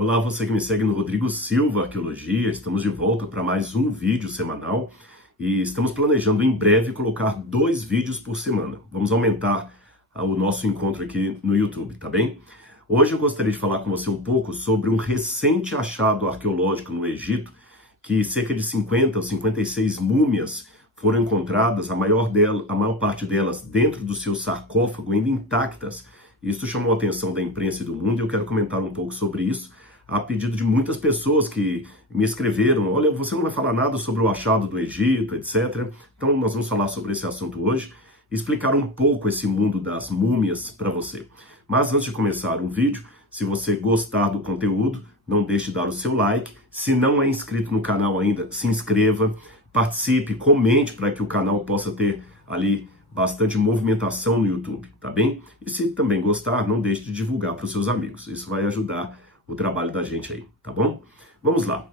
Olá, você que me segue no Rodrigo Silva Arqueologia. Estamos de volta para mais um vídeo semanal e estamos planejando em breve colocar 2 vídeos por semana. Vamos aumentar o nosso encontro aqui no YouTube, tá bem? Hoje eu gostaria de falar com você um pouco sobre um recente achado arqueológico no Egito, que cerca de 50 ou 56 múmias foram encontradas, a maior parte delas dentro do seu sarcófago, ainda intactas. Isso chamou a atenção da imprensa e do mundo e eu quero comentar um pouco sobre isso, a pedido de muitas pessoas que me escreveram: olha, você não vai falar nada sobre o achado do Egito, etc. Então nós vamos falar sobre esse assunto hoje e explicar um pouco esse mundo das múmias para você. Mas antes de começar o vídeo, se você gostar do conteúdo, não deixe de dar o seu like. Se não é inscrito no canal ainda, se inscreva, participe, comente para que o canal possa ter ali bastante movimentação no YouTube, tá bem? E se também gostar, não deixe de divulgar para os seus amigos. Isso vai ajudar o trabalho da gente aí, tá bom? Vamos lá.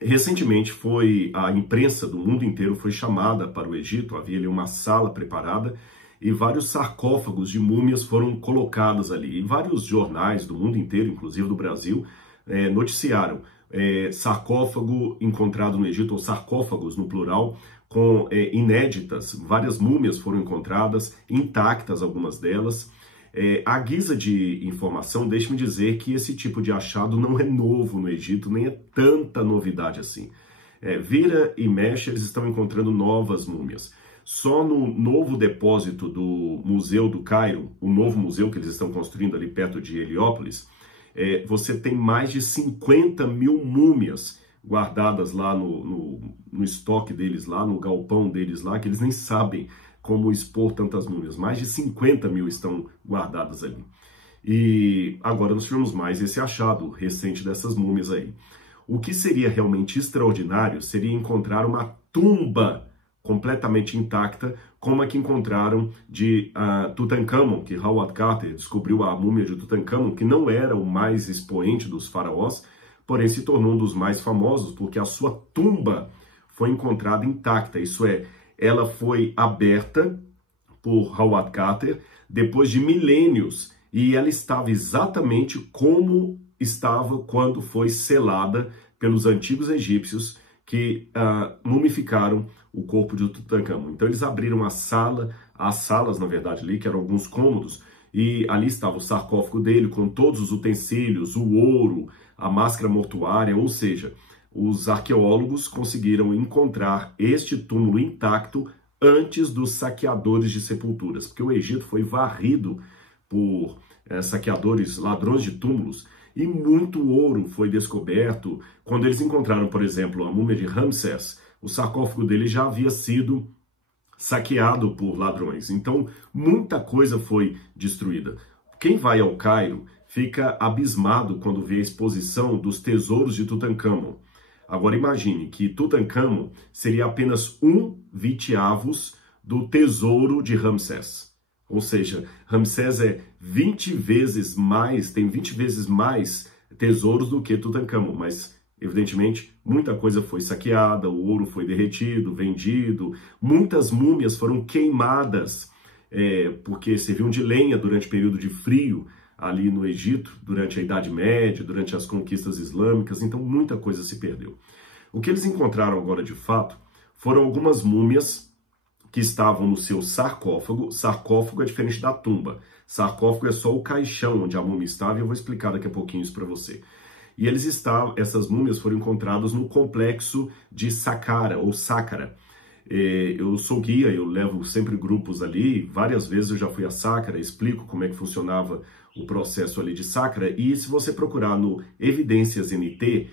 Recentemente a imprensa do mundo inteiro foi chamada para o Egito, havia ali uma sala preparada e vários sarcófagos de múmias foram colocados ali. E vários jornais do mundo inteiro, inclusive do Brasil, noticiaram sarcófago encontrado no Egito, ou sarcófagos no plural, com inéditas. Várias múmias foram encontradas, intactas algumas delas. À guisa de informação, deixe-me dizer que esse tipo de achado não é novo no Egito, nem é tanta novidade assim. Vira e mexe, eles estão encontrando novas múmias. Só no novo depósito do Museu do Cairo, o novo museu que eles estão construindo ali perto de Heliópolis, você tem mais de 50 mil múmias guardadas lá no estoque deles, lá no galpão deles lá, que eles nem sabem como expor tantas múmias. Mais de 50 mil estão guardadas ali. E agora nós tivemos mais esse achado recente dessas múmias aí. O que seria realmente extraordinário seria encontrar uma tumba completamente intacta, como a que encontraram de Tutankhamon, que Howard Carter descobriu a múmia de Tutankhamon, que não era o mais expoente dos faraós, porém se tornou um dos mais famosos, porque a sua tumba foi encontrada intacta, isso é, ela foi aberta por Howard Carter depois de milênios e ela estava exatamente como estava quando foi selada pelos antigos egípcios que mumificaram o corpo de Tutankhamon. Então eles abriram as salas, na verdade, ali, que eram alguns cômodos, e ali estava o sarcófago dele com todos os utensílios, o ouro, a máscara mortuária, ou seja, os arqueólogos conseguiram encontrar este túmulo intacto antes dos saqueadores de sepulturas, porque o Egito foi varrido por saqueadores, ladrões de túmulos, e muito ouro foi descoberto. Quando eles encontraram, por exemplo, a múmia de Ramsés, o sarcófago dele já havia sido saqueado por ladrões. Então, muita coisa foi destruída. Quem vai ao Cairo fica abismado quando vê a exposição dos tesouros de Tutankhamon. Agora imagine que Tutankhamon seria apenas 1/20 do tesouro de Ramsés. Ou seja, Ramsés tem 20 vezes mais tesouros do que Tutankhamon, mas evidentemente muita coisa foi saqueada, o ouro foi derretido, vendido, muitas múmias foram queimadas, porque serviam de lenha durante o período de frio ali no Egito, durante a Idade Média, durante as conquistas islâmicas, então muita coisa se perdeu. O que eles encontraram agora de fato foram algumas múmias que estavam no seu sarcófago. Sarcófago é diferente da tumba. Sarcófago é só o caixão onde a múmia estava, e eu vou explicar daqui a pouquinho isso para você. E essas múmias foram encontradas no complexo de Saqqara, ou Saqqara. Eu sou guia, eu levo sempre grupos ali, várias vezes eu já fui a Saqqara, explico como é que funcionava o processo ali de Saqqara, e se você procurar no Evidências NT,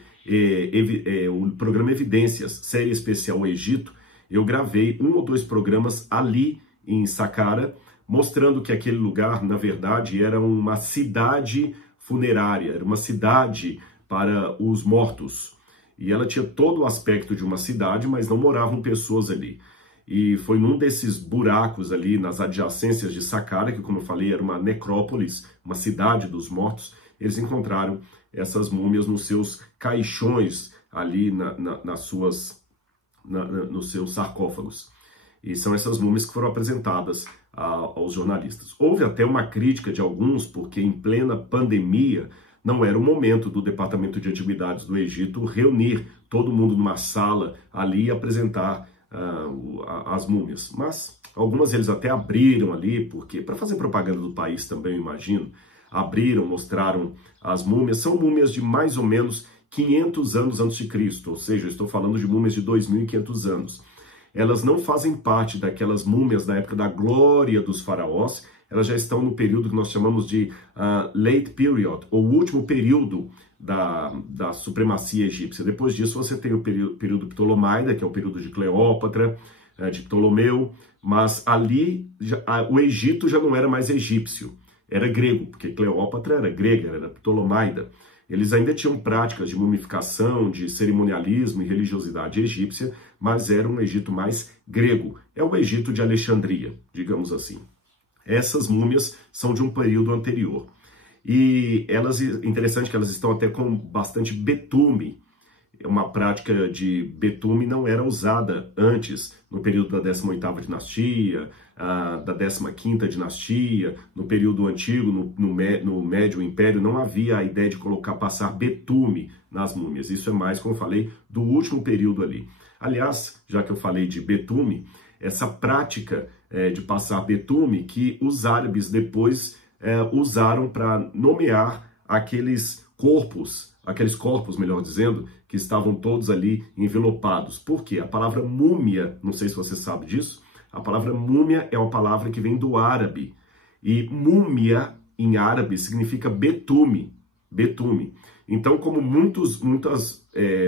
o programa Evidências, série especial Egito, eu gravei 1 ou 2 programas ali em Saqqara, mostrando que aquele lugar, na verdade, era uma cidade funerária, era uma cidade para os mortos. E ela tinha todo o aspecto de uma cidade, mas não moravam pessoas ali. E foi num desses buracos ali, nas adjacências de Saqqara, que, como eu falei, era uma necrópolis, uma cidade dos mortos, eles encontraram essas múmias nos seus caixões ali, nos seus sarcófagos. E são essas múmias que foram apresentadas aos jornalistas. Houve até uma crítica de alguns, porque em plena pandemia não era o momento do Departamento de Antiguidades do Egito reunir todo mundo numa sala ali e apresentar as múmias. Mas algumas eles até abriram ali, porque para fazer propaganda do país também, eu imagino, abriram, mostraram as múmias. São múmias de mais ou menos 500 anos antes de Cristo, ou seja, eu estou falando de múmias de 2.500 anos. Elas não fazem parte daquelas múmias da época da glória dos faraós, elas já estão no período que nós chamamos de late period, ou último período da supremacia egípcia. Depois disso você tem o período Ptolomaida, que é o período de Cleópatra, de Ptolomeu, mas ali o Egito já não era mais egípcio, era grego, porque Cleópatra era grega, era Ptolomaida. Eles ainda tinham práticas de mumificação, de cerimonialismo e religiosidade egípcia, mas era um Egito mais grego. É o Egito de Alexandria, digamos assim. Essas múmias são de um período anterior. E interessante que elas estão até com bastante betume. Uma prática de betume não era usada antes, no período da 18ª dinastia, da 15ª dinastia, no período antigo, no Médio Império, não havia a ideia de passar betume nas múmias. Isso é mais, como eu falei, do último período ali. Aliás, já que eu falei de betume, essa prática de passar betume que os árabes depois usaram para nomear aqueles corpos, melhor dizendo, que estavam todos ali envelopados. Por quê? A palavra múmia, não sei se você sabe disso, a palavra múmia é uma palavra que vem do árabe. E múmia, em árabe, significa betume. Betume. Então, como muitas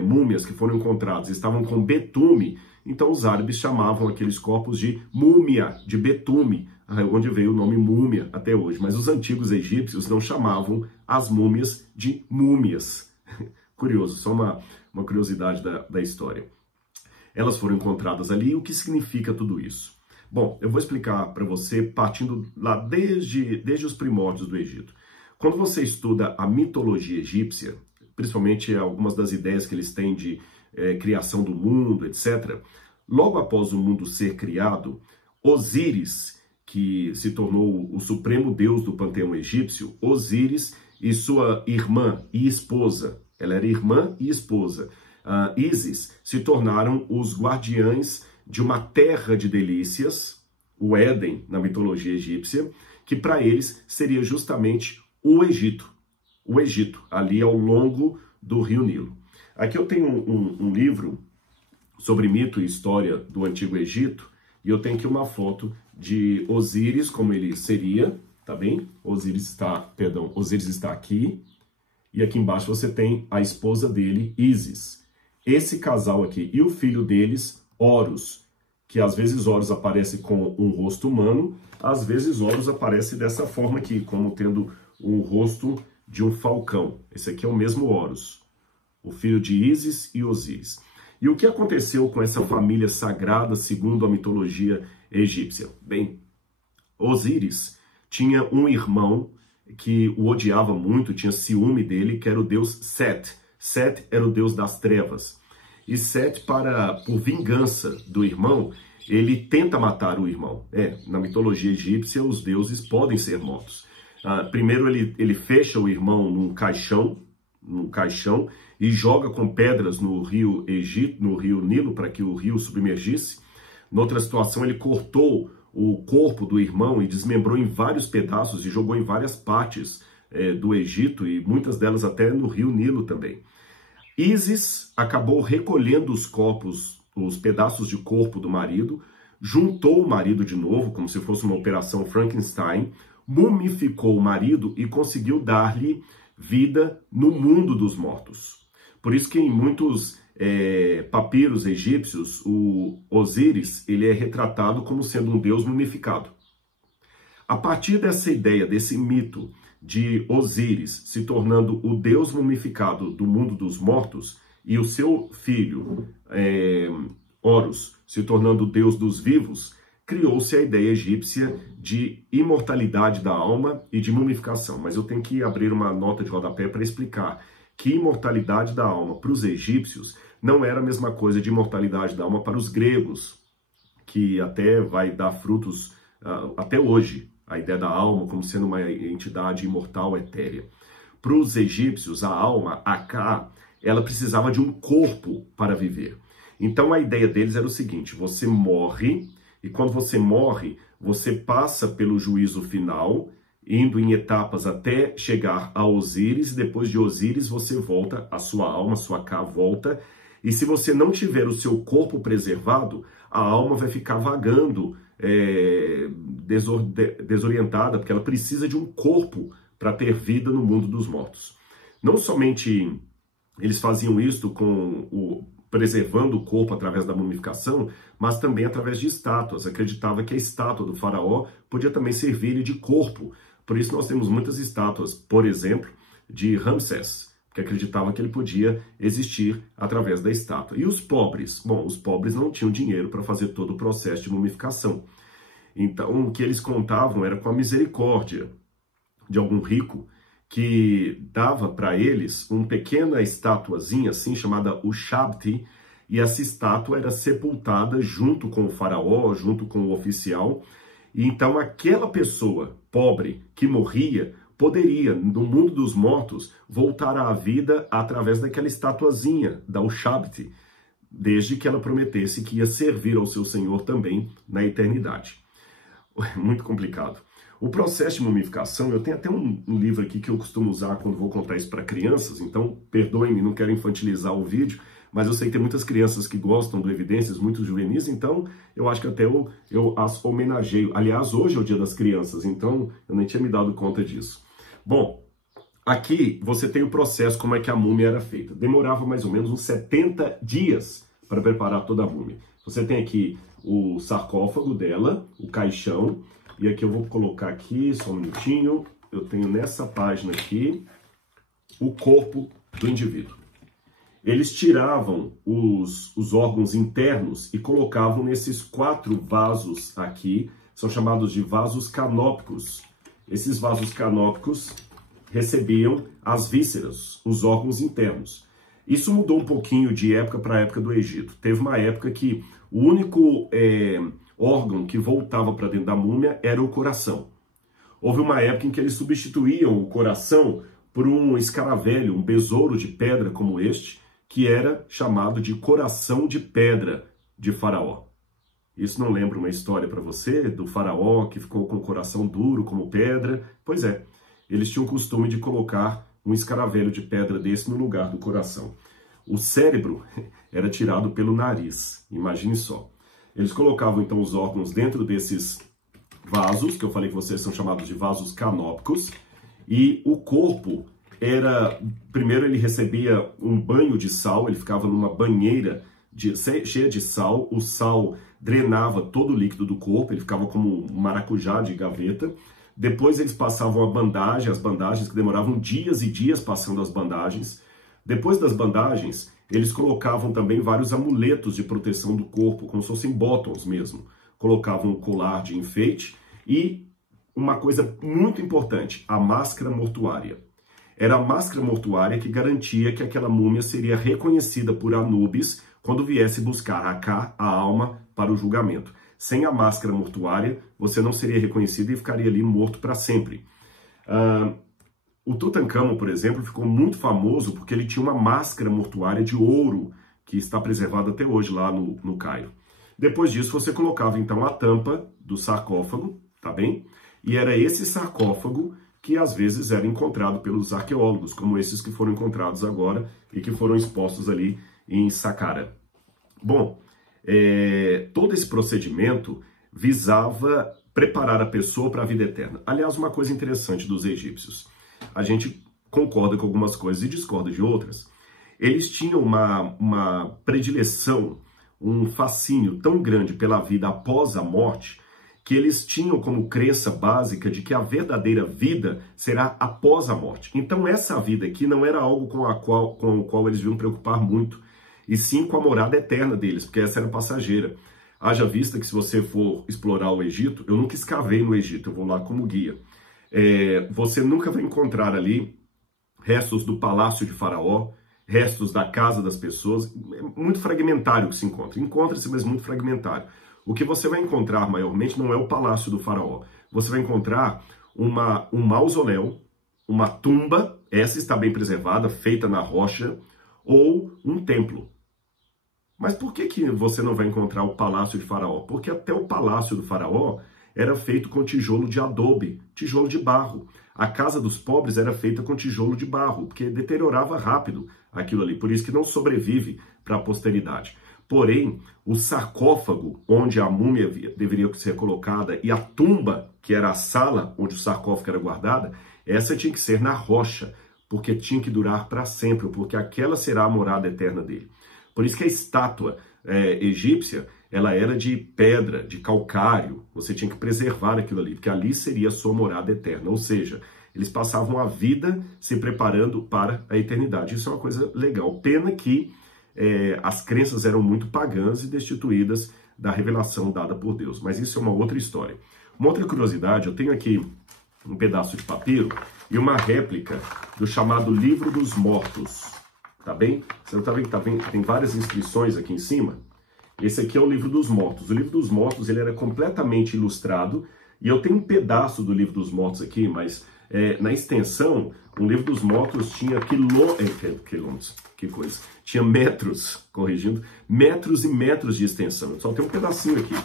múmias que foram encontradas estavam com betume, então os árabes chamavam aqueles corpos de múmia, de betume, onde veio o nome múmia até hoje. Mas os antigos egípcios não chamavam as múmias de múmias. Curioso, só uma curiosidade da história. Elas foram encontradas ali, e o que significa tudo isso? Bom, eu vou explicar para você partindo lá desde os primórdios do Egito. Quando você estuda a mitologia egípcia, principalmente algumas das ideias que eles têm de criação do mundo, etc., logo após o mundo ser criado, Osíris, que se tornou o supremo deus do panteão egípcio, Osíris e sua irmã e esposa, ela era irmã e esposa, Ísis, se tornaram os guardiães de uma terra de delícias, o Éden, na mitologia egípcia, que para eles seria justamente o Egito, ali ao longo do Rio Nilo. Aqui eu tenho um livro sobre mito e história do Antigo Egito, e eu tenho aqui uma foto de Osíris, como ele seria, tá bem? Osíris está aqui, e aqui embaixo você tem a esposa dele, Ísis. Esse casal aqui, e o filho deles, Horus, que às vezes Horus aparece com um rosto humano, às vezes Horus aparece dessa forma aqui, como tendo o rosto de um falcão. Esse aqui é o mesmo Horus, o filho de Ísis e Osíris. E o que aconteceu com essa família sagrada segundo a mitologia egípcia? Bem, Osíris tinha um irmão que o odiava muito, tinha ciúme dele, que era o deus Set. Set era o deus das trevas. E Set, por vingança do irmão, ele tenta matar o irmão. Na mitologia egípcia, os deuses podem ser mortos. Primeiro ele fecha o irmão num caixão e joga com pedras no rio Nilo para que o rio submergisse. Noutra situação, ele cortou o corpo do irmão e desmembrou em vários pedaços e jogou em várias partes do Egito e muitas delas até no rio Nilo também. Ísis acabou recolhendo os pedaços de corpo do marido, juntou o marido de novo, como se fosse uma operação Frankenstein, mumificou o marido e conseguiu dar-lhe vida no mundo dos mortos. Por isso que em muitos papiros egípcios, o Osíris ele é retratado como sendo um deus mumificado. A partir dessa ideia, desse mito de Osíris se tornando o deus mumificado do mundo dos mortos e o seu filho Horus se tornando o deus dos vivos, criou-se a ideia egípcia de imortalidade da alma e de mumificação. Mas eu tenho que abrir uma nota de rodapé para explicar que imortalidade da alma para os egípcios não era a mesma coisa de imortalidade da alma para os gregos, que até vai dar frutos até hoje, a ideia da alma como sendo uma entidade imortal, etérea. Para os egípcios, a alma, a Ka, ela precisava de um corpo para viver. Então a ideia deles era o seguinte: você morre, e quando você morre, você passa pelo juízo final, indo em etapas até chegar a Osíris, e depois de Osíris você volta, a sua alma, a sua Ka volta, e se você não tiver o seu corpo preservado, a alma vai ficar vagando, desorientada, porque ela precisa de um corpo para ter vida no mundo dos mortos. Não somente eles faziam isso preservando o corpo através da mumificação, mas também através de estátuas. Acreditava que a estátua do faraó podia também servir de corpo. Por isso nós temos muitas estátuas, por exemplo, de Ramsés, que acreditava que ele podia existir através da estátua. E os pobres? Bom, os pobres não tinham dinheiro para fazer todo o processo de mumificação. Então, o que eles contavam era com a misericórdia de algum rico que dava para eles uma pequena estatuazinha assim, chamada o Shabti, e essa estátua era sepultada junto com o faraó, junto com o oficial. E então aquela pessoa pobre que morria poderia, no mundo dos mortos, voltar à vida através daquela estatuazinha da Ushabti, desde que ela prometesse que ia servir ao seu Senhor também na eternidade. Muito complicado. O processo de mumificação, eu tenho até um livro aqui que eu costumo usar quando vou contar isso para crianças, então perdoem-me, não quero infantilizar o vídeo, mas eu sei que tem muitas crianças que gostam do Evidências, muitos juvenis, então eu acho que até eu as homenageio. Aliás, hoje é o Dia das Crianças, então eu nem tinha me dado conta disso. Bom, aqui você tem o processo, como é que a múmia era feita. Demorava mais ou menos uns 70 dias para preparar toda a múmia. Você tem aqui o sarcófago dela, o caixão, e aqui eu vou colocar aqui, só um minutinho, eu tenho nessa página aqui o corpo do indivíduo. Eles tiravam os órgãos internos e colocavam nesses 4 vasos aqui, são chamados de vasos canópicos. Esses vasos canópicos recebiam as vísceras, os órgãos internos. Isso mudou um pouquinho de época para a época do Egito. Teve uma época que o único órgão que voltava para dentro da múmia era o coração. Houve uma época em que eles substituíam o coração por um escaravelho, um besouro de pedra como este, que era chamado de coração de pedra de Faraó. Isso não lembra uma história para você do faraó que ficou com o coração duro como pedra? Pois é, eles tinham o costume de colocar um escaravelho de pedra desse no lugar do coração. O cérebro era tirado pelo nariz, imagine só. Eles colocavam então os órgãos dentro desses vasos, que eu falei que vocês são chamados de vasos canópicos, e o corpo primeiro ele recebia um banho de sal, ele ficava numa banheira cheia de sal, o sal drenava todo o líquido do corpo, ele ficava como um maracujá de gaveta. Depois eles passavam a bandagem, as bandagens que demoravam dias e dias passando as bandagens. Depois das bandagens, eles colocavam também vários amuletos de proteção do corpo, como se fossem bottoms mesmo. Colocavam um colar de enfeite e uma coisa muito importante, a máscara mortuária. Era a máscara mortuária que garantia que aquela múmia seria reconhecida por Anubis quando viesse buscar a Ka, a alma, para o julgamento. Sem a máscara mortuária, você não seria reconhecido e ficaria ali morto para sempre. O Tutancâmon, por exemplo, ficou muito famoso porque ele tinha uma máscara mortuária de ouro, que está preservada até hoje lá no Cairo. Depois disso, você colocava então a tampa do sarcófago, tá bem? E era esse sarcófago que às vezes era encontrado pelos arqueólogos, como esses que foram encontrados agora e que foram expostos ali em Saqqara. Bom, todo esse procedimento visava preparar a pessoa para a vida eterna. Aliás, uma coisa interessante dos egípcios, a gente concorda com algumas coisas e discorda de outras. Eles tinham uma predileção, um fascínio tão grande pela vida após a morte, que eles tinham como crença básica de que a verdadeira vida será após a morte. Então essa vida aqui não era algo com o qual eles iam preocupar muito, e sim com a morada eterna deles, porque essa era passageira. Haja vista que se você for explorar o Egito, eu nunca escavei no Egito, eu vou lá como guia. Você nunca vai encontrar ali restos do palácio de Faraó, restos da casa das pessoas, é muito fragmentário que se encontra. Encontra-se, mas muito fragmentário. O que você vai encontrar maiormente não é o palácio do faraó. Você vai encontrar um mausoléu, uma tumba essa está bem preservada, feita na rocha, ou um templo. Mas por que você não vai encontrar o palácio de Faraó? Porque até o palácio do Faraó era feito com tijolo de adobe, tijolo de barro. A casa dos pobres era feita com tijolo de barro, porque deteriorava rápido aquilo ali. Por isso que não sobrevive para a posteridade. Porém, o sarcófago, onde a múmia deveria ser colocada, e a tumba, que era a sala onde o sarcófago era guardada, essa tinha que ser na rocha, porque tinha que durar para sempre, porque aquela será a morada eterna dele. Por isso que a estátua egípcia, ela era de pedra, de calcário. Você tinha que preservar aquilo ali, porque ali seria a sua morada eterna. Ou seja, eles passavam a vida se preparando para a eternidade. Isso é uma coisa legal. Pena que as crenças eram muito pagãs e destituídas da revelação dada por Deus. Mas isso é uma outra história. Uma outra curiosidade, eu tenho aqui um pedaço de papiro e uma réplica do chamado Livro dos Mortos. Tá bem? Você não tá vendo que tem várias inscrições aqui em cima? Esse aqui é o Livro dos Mortos. O Livro dos Mortos, ele era completamente ilustrado, e eu tenho um pedaço do Livro dos Mortos aqui, mas na extensão, o Livro dos Mortos tinha quilômetros, que coisa, tinha metros, corrigindo, metros e metros de extensão. Eu só tenho um pedacinho aqui,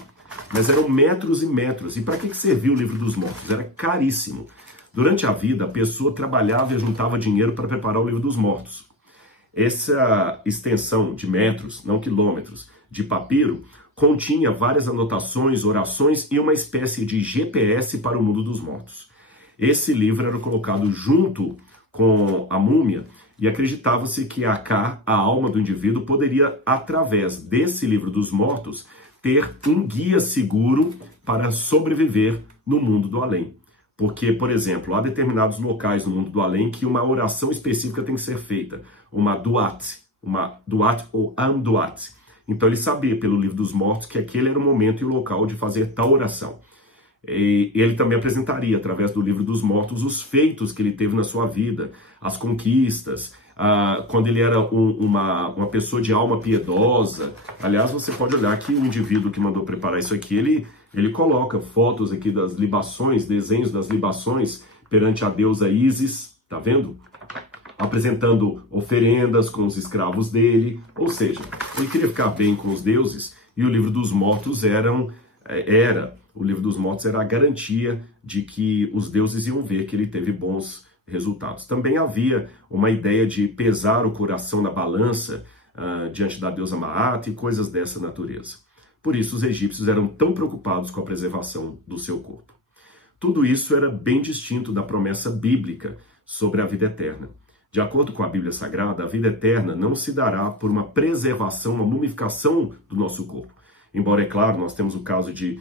mas eram metros e metros. E para que serviu o Livro dos Mortos? Era caríssimo. Durante a vida, a pessoa trabalhava e juntava dinheiro para preparar o Livro dos Mortos. Essa extensão de metros, não quilômetros, de papiro, continha várias anotações, orações e uma espécie de GPS para o mundo dos mortos. Esse livro era colocado junto com a múmia e acreditava-se que a alma do indivíduo, poderia, através desse Livro dos Mortos, ter um guia seguro para sobreviver no mundo do além. Porque, por exemplo, há determinados locais no mundo do além que uma oração específica tem que ser feita. Uma duat ou amduat. Então ele sabia pelo Livro dos Mortos que aquele era o momento e o local de fazer tal oração. E ele também apresentaria, através do Livro dos Mortos, os feitos que ele teve na sua vida, as conquistas, quando ele era uma pessoa de alma piedosa. Aliás, você pode olhar que o indivíduo que mandou preparar isso aqui, ele coloca fotos aqui das libações, desenhos das libações perante a deusa Ísis, tá vendo? Apresentando oferendas com os escravos dele, ou seja, ele queria ficar bem com os deuses, e o Livro dos Mortos o Livro dos Mortos era a garantia de que os deuses iam ver que ele teve bons resultados. Também havia uma ideia de pesar o coração na balança diante da deusa Maat e coisas dessa natureza. Por isso os egípcios eram tão preocupados com a preservação do seu corpo. Tudo isso era bem distinto da promessa bíblica sobre a vida eterna. De acordo com a Bíblia Sagrada, a vida eterna não se dará por uma preservação, uma mumificação do nosso corpo. Embora, é claro, nós temos o caso de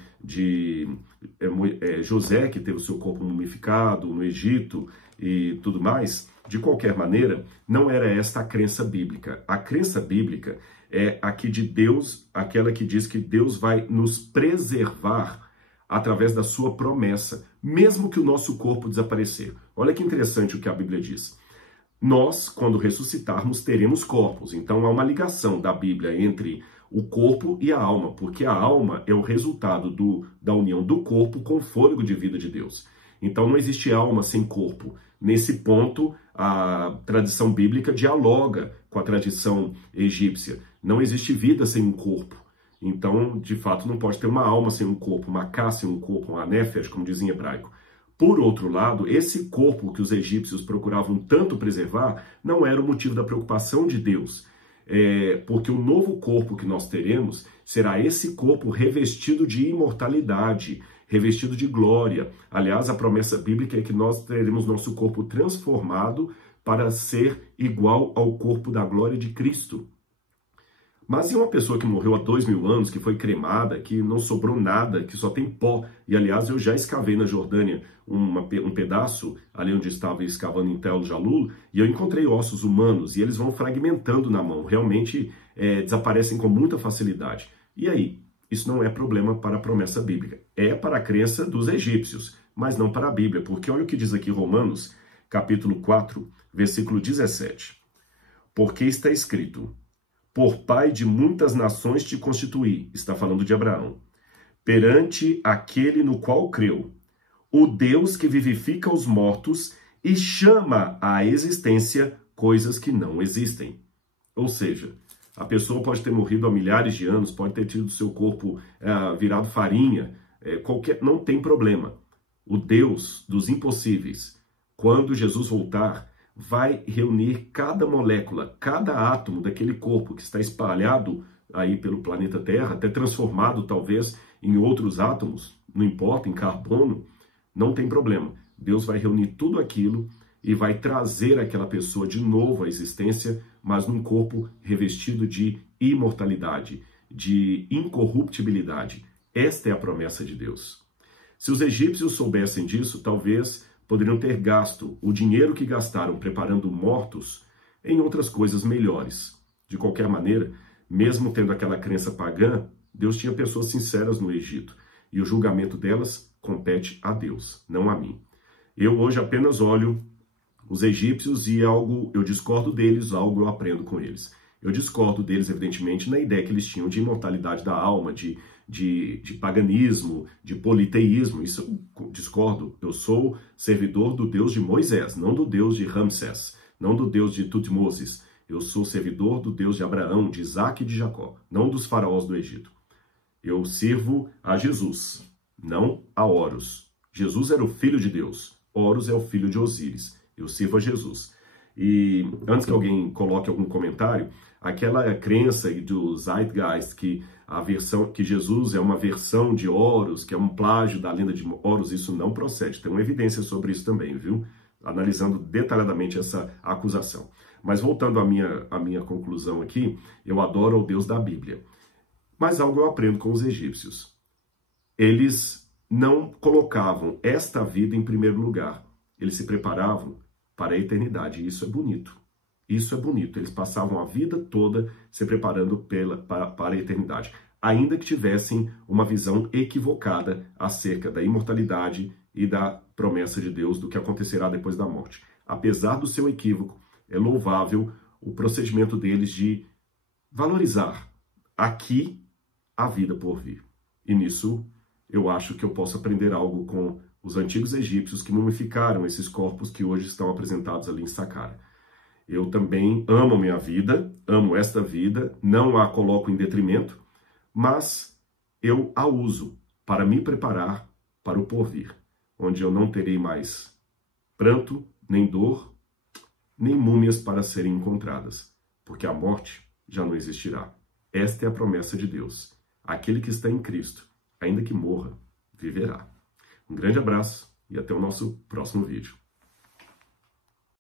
José, que teve o seu corpo mumificado no Egito e tudo mais. De qualquer maneira, não era esta a crença bíblica. A crença bíblica é a que de Deus, aquela que diz que Deus vai nos preservar através da sua promessa, mesmo que o nosso corpo desaparecer. Olha que interessante o que a Bíblia diz. Nós, quando ressuscitarmos, teremos corpos. Então há uma ligação da Bíblia entre o corpo e a alma, porque a alma é o resultado da união do corpo com o fôlego de vida de Deus. Então não existe alma sem corpo. Nesse ponto, a tradição bíblica dialoga com a tradição egípcia. Não existe vida sem um corpo. Então, de fato, não pode ter uma alma sem um corpo, uma Ká sem um corpo, uma Nefesh, como diz em hebraico. Por outro lado, esse corpo que os egípcios procuravam tanto preservar não era o motivo da preocupação de Deus, porque o novo corpo que nós teremos será esse corpo revestido de imortalidade, revestido de glória. Aliás, a promessa bíblica é que nós teremos nosso corpo transformado para ser igual ao corpo da glória de Cristo. Mas e uma pessoa que morreu há 2000 anos, que foi cremada, que não sobrou nada, que só tem pó? E, aliás, eu já escavei na Jordânia um pedaço, ali onde estava escavando em Tel Jalul, e eu encontrei ossos humanos, e eles vão fragmentando na mão. Realmente desaparecem com muita facilidade. E aí? Isso não é problema para a promessa bíblica. É para a crença dos egípcios, mas não para a Bíblia. Porque olha o que diz aqui Romanos, capítulo 4, versículo 17. Porque está escrito: por pai de muitas nações te constituí, está falando de Abraão, perante aquele no qual creu, o Deus que vivifica os mortos e chama à existência coisas que não existem. Ou seja, a pessoa pode ter morrido há milhares de anos, pode ter tido seu corpo virado farinha, não tem problema. O Deus dos impossíveis, quando Jesus voltar, vai reunir cada molécula, cada átomo daquele corpo que está espalhado aí pelo planeta Terra, até transformado talvez em outros átomos, não importa, em carbono, não tem problema. Deus vai reunir tudo aquilo e vai trazer aquela pessoa de novo à existência, mas num corpo revestido de imortalidade, de incorruptibilidade. Esta é a promessa de Deus. Se os egípcios soubessem disso, talvez poderiam ter gasto o dinheiro que gastaram preparando mortos em outras coisas melhores. De qualquer maneira, mesmo tendo aquela crença pagã, Deus tinha pessoas sinceras no Egito, e o julgamento delas compete a Deus, não a mim. Eu hoje apenas olho os egípcios e eu discordo deles, algo eu aprendo com eles. Eu discordo deles, evidentemente, na ideia que eles tinham de imortalidade da alma, de paganismo, de politeísmo. Isso eu discordo. Eu sou servidor do Deus de Moisés, não do Deus de Ramsés, não do Deus de Tutmoses. Eu sou servidor do Deus de Abraão, de Isaac e de Jacó, não dos faraós do Egito. Eu sirvo a Jesus, não a Horus. Jesus era o filho de Deus, Horus é o filho de Osíris. Eu sirvo a Jesus. E antes que alguém coloque algum comentário, aquela crença do Zeitgeist que Jesus é uma versão de Horus, que é um plágio da lenda de Horus, isso não procede. Tem uma evidência sobre isso também, viu? Analisando detalhadamente essa acusação. Mas voltando à minha conclusão aqui, eu adoro o Deus da Bíblia. Mas algo eu aprendo com os egípcios. Eles não colocavam esta vida em primeiro lugar. Eles se preparavam para a eternidade. E isso é bonito. Isso é bonito. Eles passavam a vida toda se preparando para a eternidade. Ainda que tivessem uma visão equivocada acerca da imortalidade e da promessa de Deus do que acontecerá depois da morte. Apesar do seu equívoco, é louvável o procedimento deles de valorizar aqui a vida por vir. E nisso eu acho que eu posso aprender algo com os antigos egípcios que mumificaram esses corpos que hoje estão apresentados ali em Saqqara. Eu também amo minha vida, amo esta vida, não a coloco em detrimento, mas eu a uso para me preparar para o porvir, onde eu não terei mais pranto, nem dor, nem múmias para serem encontradas, porque a morte já não existirá. Esta é a promessa de Deus. Aquele que está em Cristo, ainda que morra, viverá. Um grande abraço e até o nosso próximo vídeo.